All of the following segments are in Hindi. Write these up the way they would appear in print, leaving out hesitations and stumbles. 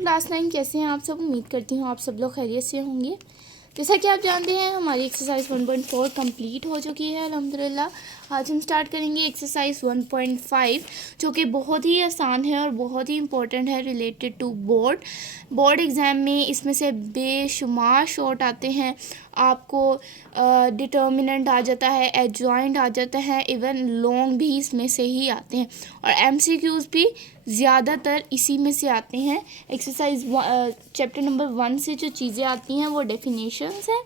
क्लास 9 कैसे हैं आप सब। उम्मीद करती हूँ आप सब लोग खैरियत से होंगे। जैसा कि आप जानते हैं हमारी एक्सरसाइज 1.4 कंप्लीट हो चुकी है अल्हम्दुलिल्लाह। आज हम स्टार्ट करेंगे एक्सरसाइज 1.5 जो कि बहुत ही आसान है और बहुत ही इंपॉर्टेंट है रिलेटेड टू बोर्ड एग्ज़ाम में। इसमें से बेशुमार शॉर्ट आते हैं, आपको डिटर्मिनेंट आ जाता है, एडजॉइंट आ जाता है, इवन लॉन्ग भी इसमें से ही आते हैं और एमसीक्यूज़ भी ज़्यादातर इसी में से आते हैं। एक्सरसाइज चैप्टर नंबर 1 से जो चीज़ें आती हैं वो डेफिनेशंस है,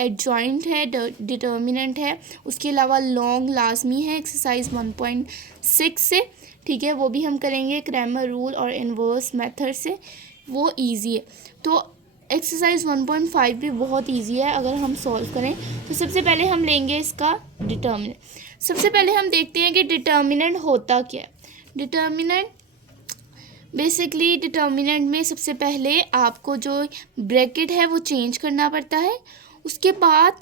एडजॉइंट है, डिटर्मिनेंट है, उसके अलावा लॉन्ग लाजमी है एक्सरसाइज 1.6 से। ठीक है, वो भी हम करेंगे ग्रामर रूल और इन्वर्स मेथड से, वो इजी है। तो एक्सरसाइज 1.5 भी बहुत इजी है अगर हम सॉल्व करें। तो सबसे पहले हम लेंगे इसका डिटर्मिनेंट। सबसे पहले हम देखते हैं कि डिटर्मिनेंट होता क्या है। डिटर्मिनेंट बेसिकली डिटर्मिनेंट में सबसे पहले आपको जो ब्रैकेट है वो चेंज करना पड़ता है, उसके बाद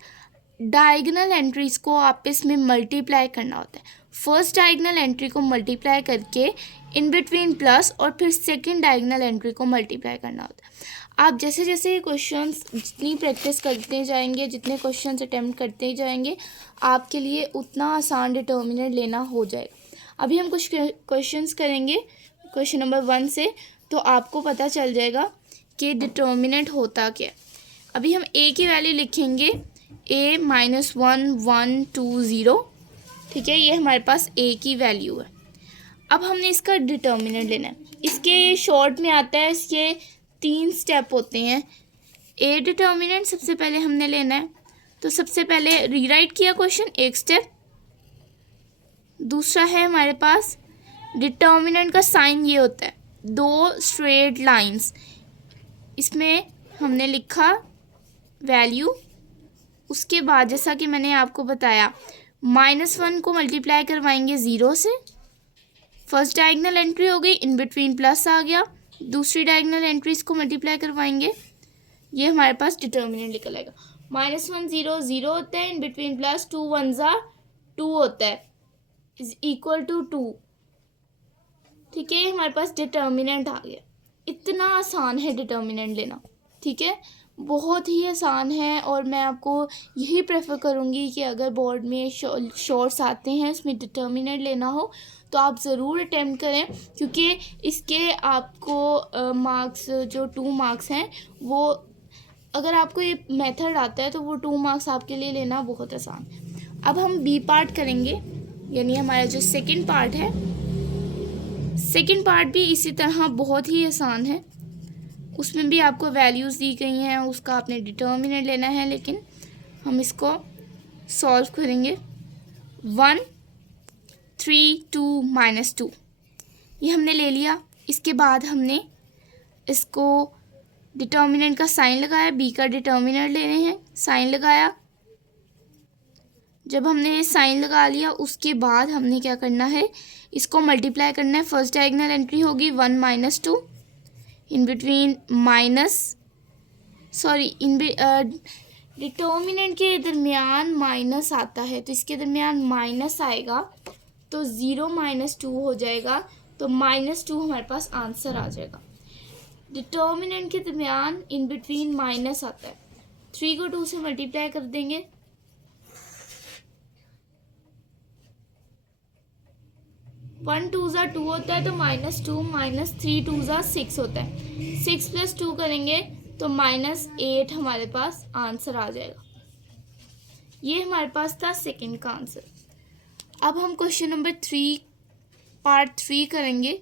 डायगोनल एंट्रीज़ को आपस में मल्टीप्लाई करना होता है। फर्स्ट डायगोनल एंट्री को मल्टीप्लाई करके इन बिटवीन प्लस और फिर सेकंड डायगोनल एंट्री को मल्टीप्लाई करना होता है। आप जैसे जैसे क्वेश्चंस जितनी प्रैक्टिस करते जाएंगे, जितने क्वेश्चंस अटेम्प्ट करते जाएंगे, आपके लिए उतना आसान डिटर्मिनेंट लेना हो जाएगा। अभी हम कुछ क्वेश्चंस करेंगे क्वेश्चन नंबर 1 से, तो आपको पता चल जाएगा कि डिटर्मिनेंट होता क्या है। अभी हम ए की वैल्यू लिखेंगे a-1 1 2 0। ठीक है, ये हमारे पास ए की वैल्यू है। अब हमने इसका डिटर्मिनेंट लेना है। इसके शॉर्ट में आता है, इसके 3 स्टेप होते हैं। ए डिटर्मिनेंट सबसे पहले हमने लेना है, तो सबसे पहले रीराइट किया क्वेश्चन एक स्टेप। दूसरा है हमारे पास डिटर्मिनेंट का साइन ये होता है 2 स्ट्रेट लाइंस, इसमें हमने लिखा वैल्यू। उसके बाद जैसा कि मैंने आपको बताया -1 को मल्टीप्लाई करवाएंगे 0 से, फर्स्ट डायगोनल एंट्री हो गई, इन बिटवीन प्लस आ गया, दूसरी डायगोनल एंट्रीज को मल्टीप्लाई करवाएंगे, ये हमारे पास डिटर्मिनेंट निकल आएगा। -1 0 0 होता है, इन बिटवीन प्लस 2 1 2 होता है, इज इक्वल टू 2। ठीक है, ये हमारे पास डिटर्मिनेंट आ गया। इतना आसान है डिटर्मिनेंट लेना। ठीक है, बहुत ही आसान है और मैं आपको यही प्रेफर करूँगी कि अगर बोर्ड में शॉर्ट्स आते हैं इसमें डिटर्मिनेंट लेना हो तो आप ज़रूर अटेम्प्ट करें, क्योंकि इसके आपको मार्क्स जो 2 मार्क्स हैं वो, अगर आपको ये मेथड आता है तो वो 2 मार्क्स आपके लिए लेना बहुत आसान है। अब हम बी पार्ट करेंगे, यानी हमारा जो सेकंड पार्ट है। सेकंड पार्ट भी इसी तरह बहुत ही आसान है, उसमें भी आपको वैल्यूज़ दी गई हैं, उसका आपने डिटर्मिनेंट लेना है, लेकिन हम इसको सॉल्व करेंगे। 1 3 2 -2 ये हमने ले लिया। इसके बाद हमने इसको डिटर्मिनेंट का साइन लगाया, बी का डिटर्मिनेंट लेने हैं, साइन लगाया। जब हमने साइन लगा लिया उसके बाद हमने क्या करना है, इसको मल्टीप्लाई करना है। फर्स्ट डायगोनल एंट्री होगी 1 -2, इन बिटवीन डिटर्मिनेंट के दरमियान माइनस आता है, तो इसके दरमियान माइनस आएगा तो 0 -2 हो जाएगा, तो -2 हमारे पास आंसर आ जाएगा। डिटर्मिनेंट के दरमियान इन बिटवीन माइनस आता है, 3 को 2 से मल्टीप्लाई कर देंगे, 1 2 2 होता है, तो -2 -3 2 6 होता है, 6 + 2 करेंगे तो -8 हमारे पास आंसर आ जाएगा। ये हमारे पास था सेकंड का आंसर। अब हम क्वेश्चन नंबर 3 पार्ट 3 करेंगे।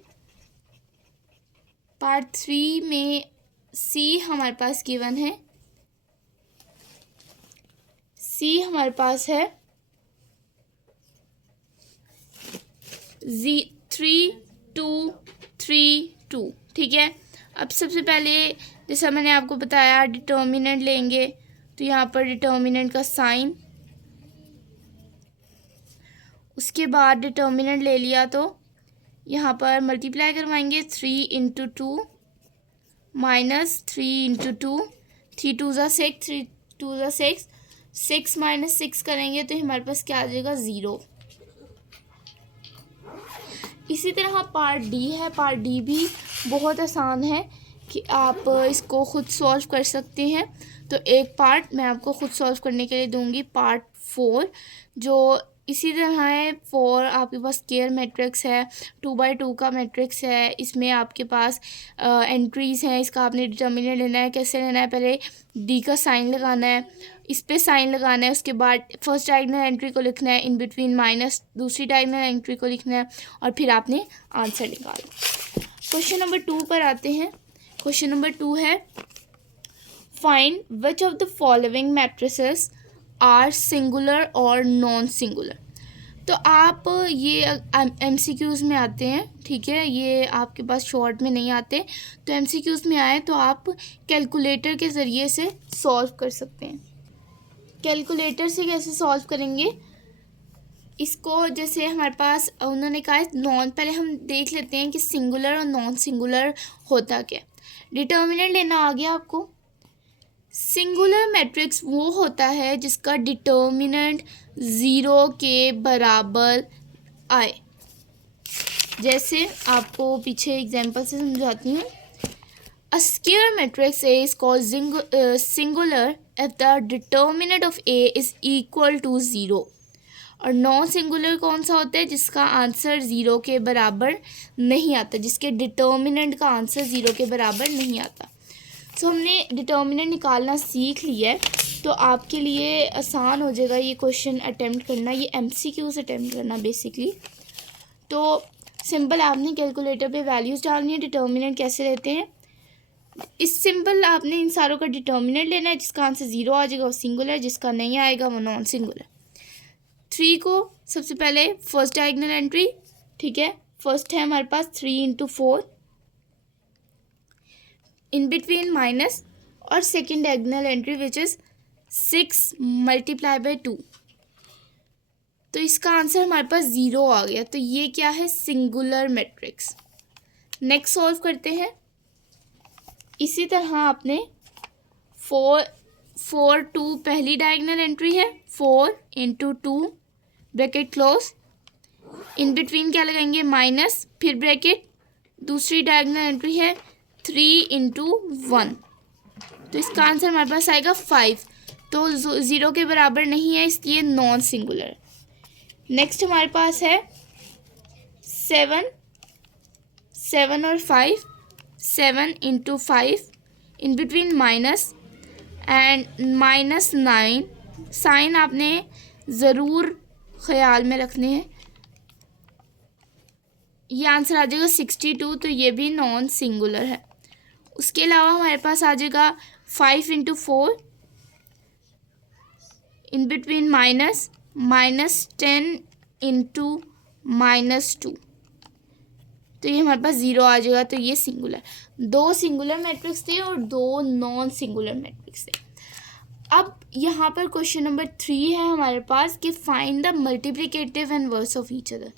पार्ट 3 में सी हमारे पास गिवन है। सी हमारे पास है 3 2 3 2। ठीक है, अब सबसे पहले जैसा मैंने आपको बताया डिटर्मिनेंट लेंगे, तो यहाँ पर डिटर्मिनेंट का साइन, उसके बाद डिटर्मिनेंट ले लिया तो यहाँ पर मल्टीप्लाई करवाएंगे 3 × 2 -3 × 2, 3 2 6, 3 2 6, 6 -6 करेंगे तो हमारे पास क्या आ जाएगा 0। इसी तरह पार्ट डी है, पार्ट डी भी बहुत आसान है। कि आप इसको खुद सॉल्व कर सकते हैं। तो एक पार्ट मैं आपको खुद सॉल्व करने के लिए दूंगी, पार्ट 4, जो इसी तरह है। 4 आपके पास स्क्वायर मैट्रिक्स है, 2x2 का मैट्रिक्स है, इसमें आपके पास एंट्रीज़ हैं। इसका आपने डिटर्मिनेंट लेना है। कैसे लेना है? पहले डी का साइन लगाना है, इस पे साइन लगाना है, उसके बाद फर्स्ट डायगोनल एंट्री को लिखना है, इन बिटवीन माइनस दूसरी डायगोनल एंट्री को लिखना है, और फिर आपने आंसर निकालना। क्वेश्चन नंबर 2 पर आते हैं। क्वेश्चन नंबर 2 है, find which of the following matrices are singular और नॉन सिंगुलर। तो आप ये MCQs में आते हैं, ठीक है, ये आपके पास शॉर्ट में नहीं आते। तो MCQs में आए तो आप कैलकुलेटर के ज़रिए से सॉल्व कर सकते हैं। कैलकुलेटर से कैसे सॉल्व करेंगे इसको? जैसे हमारे पास उन्होंने कहा नॉन, पहले हम देख लेते हैं कि सिंगुलर और नॉन सिंगुलर होता क्या। डिटर्मिनेंट लेना आ गया आपको। सिंगुलर मैट्रिक्स वो होता है जिसका डिटर्मिनेंट 0 के बराबर आए। जैसे आपको पीछे एग्जांपल से समझाती हूँ। A square matrix A is called singular if the determinant of A is equal to 0। और नॉन सिंगुलर कौन सा होता है? जिसका आंसर 0 के बराबर नहीं आता, जिसके डिटर्मिनेंट का आंसर 0 के बराबर नहीं आता। सो हमने डिटर्मिनेंट निकालना सीख लिया है, तो आपके लिए आसान हो जाएगा ये क्वेश्चन अटेम्प्ट करना, ये MCQs अटेम्प्ट करना बेसिकली। तो सिंपल आपने कैलकुलेटर पे वैल्यूज़ डालनी है। डिटर्मिनेंट कैसे लेते हैं? इस सिंपल आपने इन सारों का डिटर्मिनेंट लेना है। जिसका आंसर 0 आ जाएगा वो सिंगुलर, जिसका नहीं आएगा वो नॉन सिंगुलर। 3 को सबसे पहले फर्स्ट डायगोनल एंट्री, ठीक है, फर्स्ट है हमारे पास 3 × 4, इन बिटवीन माइनस, और second diagonal entry which is 6 × 2। तो इसका आंसर हमारे पास 0 आ गया। तो ये क्या है? Singular matrix. नेक्स्ट सॉल्व करते हैं। इसी तरह आपने 4 2 पहली डायगोनल एंट्री है, 4 × 2 ब्रैकेट क्लोज, इन बिटवीन क्या लगाएंगे? माइनस, फिर ब्रैकेट, दूसरी डायगोनल एंट्री है 3 × 1। तो इसका आंसर हमारे पास आएगा 5। तो 0 के बराबर नहीं है, इसलिए नॉन सिंगुलर। नेक्स्ट हमारे पास है 7 और 5, 7 × 5, in between minus and -9। Sign आपने ज़रूर ख्याल में रखने हैं। ये आंसर आ जाएगा 62, तो ये भी नॉन सिंगुलर है। उसके अलावा हमारे पास आ जाएगा 5 × 4, इन बिटवीन माइनस -10 × -2। तो ये हमारे पास 0 आ जाएगा। तो ये सिंगुलर, 2 सिंगुलर मैट्रिक्स थे और 2 नॉन सिंगुलर मैट्रिक्स थे। अब यहाँ पर क्वेश्चन नंबर 3 है हमारे पास कि find the multiplicative inverse of each other.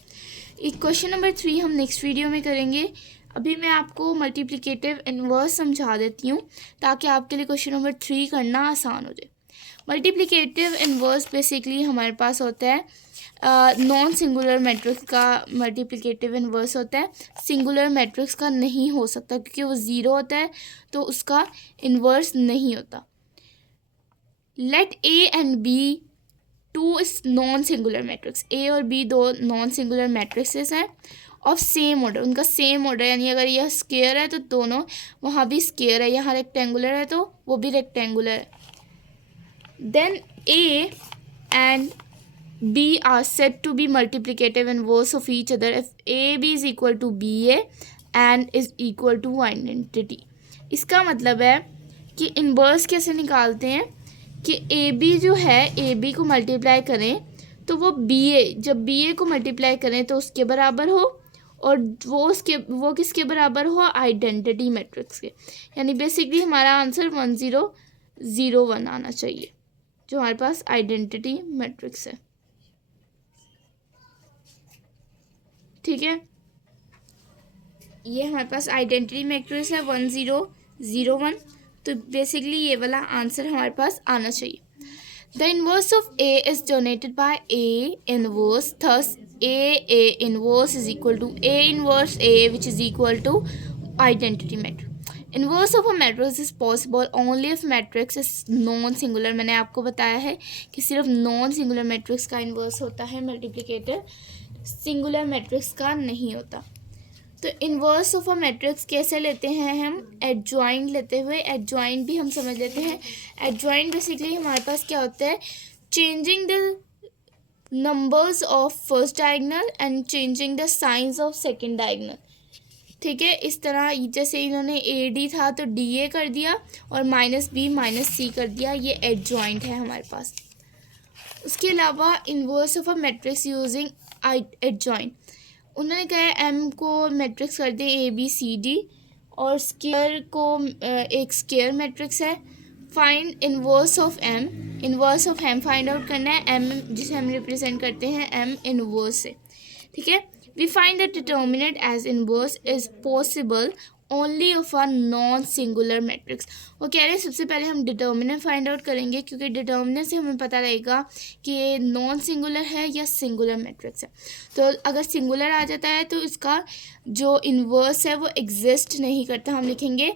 एक क्वेश्चन नंबर 3 हम नेक्स्ट वीडियो में करेंगे। अभी मैं आपको मल्टीप्लिकेटिव इनवर्स समझा देती हूँ ताकि आपके लिए क्वेश्चन नंबर 3 करना आसान हो जाए। मल्टीप्लिकेटिव इनवर्स बेसिकली हमारे पास होता है नॉन सिंगुलर मैट्रिक्स का मल्टीप्लिकेटिव इनवर्स होता है। सिंगुलर मैट्रिक्स का नहीं हो सकता क्योंकि वो 0 होता है, तो उसका इनवर्स नहीं होता। Let A and B 2 non singular matrix, A और B 2 नॉन सिंगुलर मैट्रिक्सेस हैं ऑफ सेम ऑर्डर। उनका सेम ऑर्डर, यानी अगर यह स्क्वायर है तो दोनों वहाँ भी स्क्वायर है, यहाँ रेक्टेंगुलर है तो वो भी रेक्टेंगुलर है। Then A and B are said to be multiplicative inverse of each other if AB is equal to BA and is equal to identity। इसका मतलब है कि इन्वर्स कैसे निकालते हैं कि AB जो है AB को मल्टीप्लाई करें तो वो BA, जब BA को मल्टीप्लाई करें तो उसके बराबर हो, और वो किसके बराबर हो? आइडेंटिटी मैट्रिक्स के। यानी बेसिकली हमारा आंसर 1001 आना चाहिए, जो हमारे पास आइडेंटिटी मैट्रिक्स है। ठीक है, ये हमारे पास आइडेंटिटी मैट्रिक्स है 1001। तो बेसिकली ये वाला आंसर हमारे पास आना चाहिए। The inverse of A is denoted by A inverse, thus A inverse is equal to A inverse A which is equal to identity matrix. Inverse of a matrix is possible only if matrix is non singular. मैंने आपको बताया है कि सिर्फ नॉन सिंगुलर मैट्रिक्स का इन्वर्स होता है मल्टीप्लिकेटर, सिंगुलर मैट्रिक्स का नहीं होता। तो इन्वर्स ऑफ अ मैट्रिक्स कैसे लेते हैं हम, एडजॉइंट लेते हुए। एडजॉइंट भी हम समझ लेते हैं। एडजॉइंट बेसिकली हमारे पास क्या होता है, changing the numbers of first diagonal and changing the science of second diagonal. ठीक है, इस तरह जैसे इन्होंने ए डी था तो डी ए कर दिया और माइनस बी माइनस सी कर दिया, ये एडजॉइंट है हमारे पास। उसके अलावा inverse of a matrix using adjoint, उन्होंने कहा है एम को मैट्रिक्स कर दें ए बी सी डी और स्केयर को एक स्केयर मैट्रिक्स है। Find inverse of M, inverse of M find out करना है, एम जिसे हम रिप्रेजेंट करते हैं एम इन्वर्स से। ठीक है, we find the determinant as inverse is possible only of a non singular matrix. वो कह रहे हैं सबसे पहले हम डिटर्मिनेंट फाइंड आउट करेंगे, क्योंकि डिटर्मिनेंट से हमें पता लगेगा कि ये नॉन सिंगुलर है या सिंगुलर मैट्रिक्स है। तो अगर सिंगुलर आ जाता है तो इसका जो इन्वर्स है वो एग्जिस्ट नहीं करता। हम लिखेंगे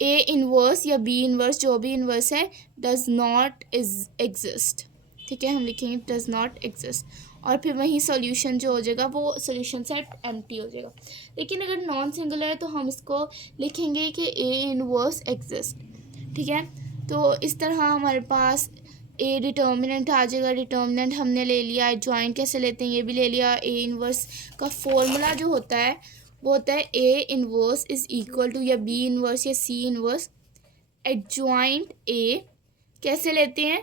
ए इन्वर्स या बी इन्वर्स, जो भी इन्वर्स है, डज नॉट एग्जिस्ट। ठीक है, हम लिखेंगे डज नॉट एग्जिस्ट और फिर वही सॉल्यूशन जो हो जाएगा वो सॉल्यूशन सेट एम्प्टी हो जाएगा। लेकिन अगर नॉन सिंगुलर है तो हम इसको लिखेंगे कि ए इन्वर्स एग्जिस्ट। ठीक है, तो इस तरह हमारे पास ए डिटर्मिनेंट आ जाएगा। डिटर्मिनेंट हमने ले लिया, एडजॉइंट कैसे लेते हैं ये भी ले लिया। ए इन्वर्स का फॉर्मूला जो होता है वो होता है A inverse is equal to या बी इन्वर्स या सी इन्वर्स एडजॉइंट ए। कैसे लेते हैं,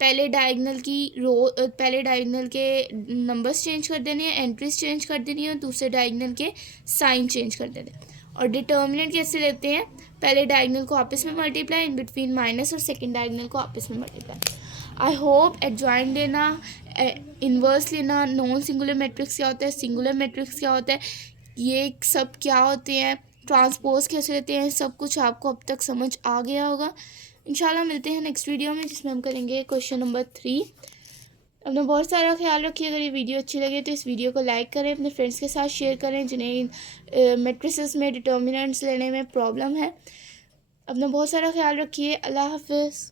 पहले डायगोनल की रो, पहले डायगोनल के नंबर्स चेंज कर देने हैं, एंट्रीज चेंज कर देनी है और दूसरे डायगोनल के साइन चेंज कर देने हैं। और डिटर्मिनेंट कैसे लेते हैं, पहले डायगोनल को आपस में मल्टीप्लाई, इन बिटवीन माइनस, और सेकंड डायगोनल को आपस में मल्टीप्लाई। आई होप एडजॉइंट लेना, इन्वर्स लेना, नॉन सिंगुलर मैट्रिक्स क्या होता है, सिंगुलर मैट्रिक्स क्या होता है, ये सब क्या होते हैं, ट्रांसपोज कैसे लेते हैं, सब कुछ आपको अब तक समझ आ गया होगा। इंशाल्लाह मिलते हैं नेक्स्ट वीडियो में जिसमें हम करेंगे क्वेश्चन नंबर 3। अपना बहुत सारा ख्याल रखिए। अगर ये वीडियो अच्छी लगे तो इस वीडियो को लाइक करें, अपने फ्रेंड्स के साथ शेयर करें जिन्हें मैट्रिसेस में डिटर्मिनेंट्स लेने में प्रॉब्लम है। अपना बहुत सारा ख्याल रखिए। अल्लाह हाफिज़।